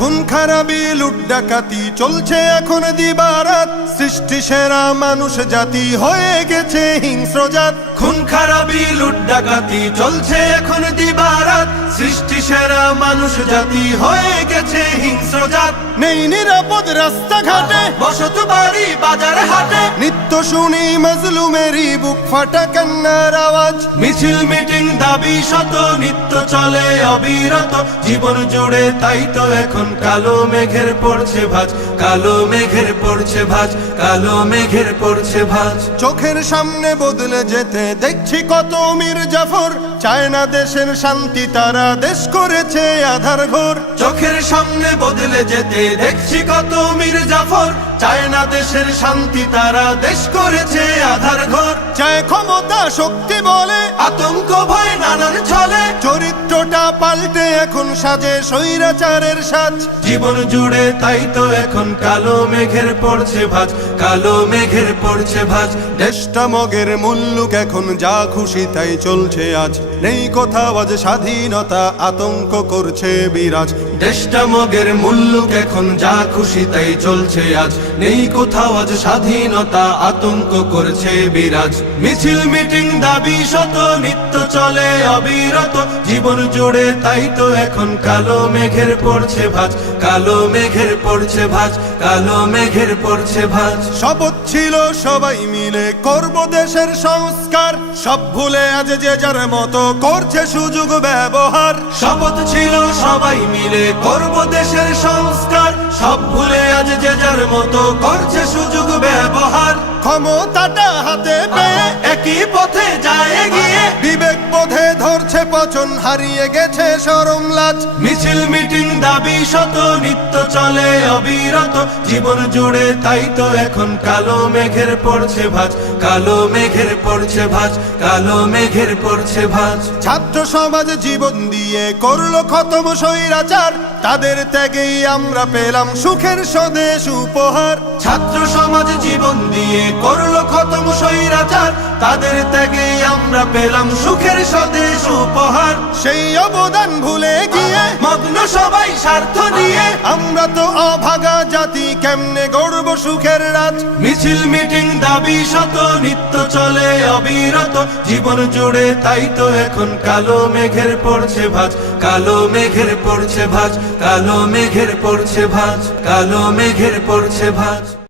খুন খারাপি লুট ডাকাতি চলছে এখন দিবারাত। সৃষ্টি সেরা মানুষ জাতি হয়ে গেছে হিংস্র জাত। খুন খারাপি লুট ডাকাতি চলছে এখন দিবারাত। সৃষ্টি সেরা মানুষ জাতি হয়ে গেছে হিংস্র জাত। নেই নিরাপদ রাস্তাঘাটে, বসত বাড়ি বাজার হাটে, নিত্য শুনি মাজলুমেরই বুক ফাটা কান্নার আওয়াজ। মিছিল মিটিং দাবি শত নিত্য চলে অবিরত। জীবন জুড়ে তাই তো এখন কালো মেঘের পড়ছে ভাঁজ, কালো মেঘের পড়ছে ভাঁজ, কালো মেঘের পড়ছে ভাঁজ। চোখের সামনে বদলে যেতে দেখছি কত মীর জাফর। চায় না দেশের শান্তি, তারা দেশ করেছে আধার ঘর। চোখের সামনে বদলে যেতে দেখছি কত মীর জাফর। চায় না দেশের শান্তি, তারা দেশ করেছে আধার ঘর। চায় ক্ষমতা শক্তি বলে, আতঙ্ক ভয় নানান ছলে। চরিত্রটা পাল্টে এখন সাজে স্বৈরাচারের সাজ। জীবন জুড়ে তাই তো এখন কালো মেঘের পড়ছে ভাঁজ, কালো মেঘের পড়ছে ভাঁজ। দেশটা মগের মুল্লুক এখন যা খুশি তাই চলছে আজ। নেই কোথাও আজ স্বাধীনতা, আতঙ্ক করছে বিরাজ। দেশটা মগের মুল্লুক এখন যা খুশি তাই চলছে আজ। নেই কোথাও আজ স্বাধীনতা, আতঙ্ক করছে বিরাজ। মিছিল মিটিং দাবি শত নিত্য চলে অবিরত। জীবন জুড়ে তাই তো এখন কালো মেঘের পড়ছে ভাঁজ, কালো মেঘের পড়ছে ভাঁজ, কালো মেঘের পড়ছে ভাঁজ। শপথ ছিল সবাই মিলে করব দেশের সংস্কার। সব ভুলে আজ যে যার মতো করছে সুযোগ ব্যবহার। শপথ ছিল সবাই মিলে করব দেশের সংস্কার। সব ভুলে আজ যে যার মতো করছে সুযোগ ব্যবহার। ক্ষমতাটা হাতে পেয়ে একই পথে যায় এগিয়ে। বিবেক বোধে ধরছে পচন, হারিয়ে গেছে শরম লাজ। মিছিল মিটিং দাবি শত নিত্য চলে অবিরত। জীবন জুড়ে তাই তো এখন কালো মেঘের পড়ছে ভাঁজ, কালো মেঘের পড়ছে ভাঁজ, কালো মেঘের পড়ছে ভাঁজ। ছাত্র সমাজ জীবন দিয়ে করলো খতম স্বৈরাচার। তাদের ত্যাগেই আমরা পেলাম সুখের স্বদেশ উপহার। ছাত্র সমাজ জীবন দিয়ে করলো খতম স্বৈরাচার। তাদের ত্যাগেই আমরা পেলাম সুখের স্বদেশ উপহার। সেই অবদান ভুলে গিয়ে মগ্ন সবাই স্বার্থ নিয়ে আমরা তো অভাগা জাতি, কেমনে গড়ব সুখের রাজ। মিছিল মিটিং দাবি শত নিত্য চলে অবিরত। জীবন জুড়ে তাই তো এখন কালো মেঘের পড়ছে ভাঁজ, কালো মেঘের পড়ছে ভাঁজ, কালো মেঘের পড়ছে ভাঁজ, কালো মেঘের পড়ছে ভাঁজ।